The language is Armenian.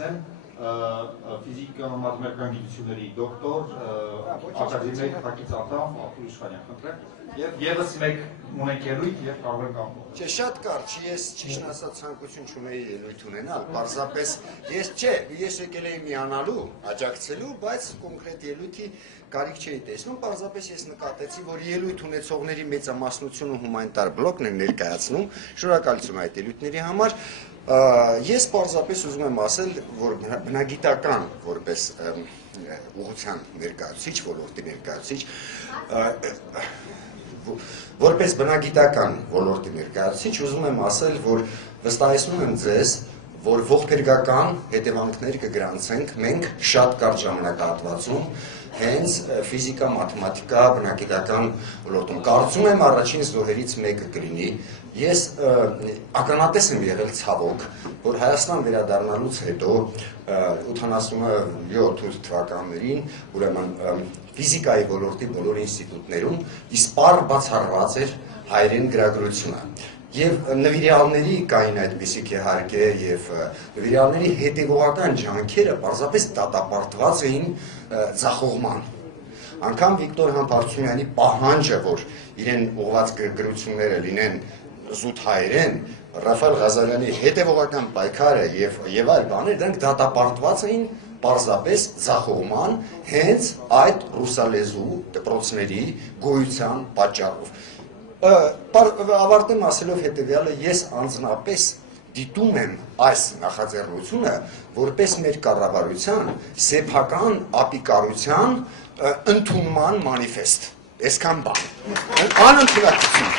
ներկայացնեմ ֆիզիկա-մաթեմատիկական գիտությունների դոկտոր, ակադեմիկ Թակից ատամ, Արտուր Իշխանյան, խնդրեմ, եւ եւս մեկ ունենք ելույթ եւ կարող ենք ամփոփել։ Չէ, շատ կարճ, ես ճիշտ ասած ցանկություն չունեի ելույթ ունենալ, պարզապես ես եկել էի միանալու, աջակցելու, բայց կոնկրետ ելույթի կարիք չէի տեսնում, պարզապես ես նկատեցի, որ ելույթ ունեցողների մեծամասնությունը հումանիտար բլոկն են ներկայացնում, շնորհակալություն այդ ելույթների համար։ Ես պարզապես ուզում եմ ասել, որ բնագիտական որպես ուղղության ներկայացուցիչ, ոլորտի ներկայացուցիչ, որպես բնագիտական ոլորտի ներկայացուցիչ, ուզում եմ ասել, որ վստահեցնում եմ ձեզ, որ ողբերգական հետևանքներ կգրանցենք մենք շատ կարճ ժամանակահատվածում հենց ֆիզիկա, մաթեմատիկա, բնագիտական ոլորտում։ Կարծում եմ առաջին զոհերից մեկը կլինի։ Ես ականատես եմ եղել ցավոք, որ Հայաստան վերադառնալուց հետո 87 թվականներին, ուրեմն ֆիզիկայի ոլորտի բոլոր ինստիտուտներում իսպառ բացառված էր հայերեն գրագրությունը։ Եվ նվիրյալների կային այդպիսիք իհարկե, եւ նվիրյալների հետևողական ջանքերը պարզապես դատապարտված էին ձախողման։ Անգամ Վիկտոր Համբարձումյանի պահանջը, որ իրեն ուղղված գրությունները լինեն զուտ հայերեն, Ռաֆայել Ղազարյանի հետևողական պայքարը եւ այլ բաներ, դրանք դատապարտված էին պարզապես ձախողման հենց այդ ռուսալեզու դպրոցների գոյության պատճառով։ Ավարտեմ ասելով հետևյալը, ես անձնապես դիտում եմ այս նախաձեռնությունը որպես մեր կառավարության սեփական ապիկարության ընդունման մանիֆեստ։ Այսքան բան։ Անընդունակություն։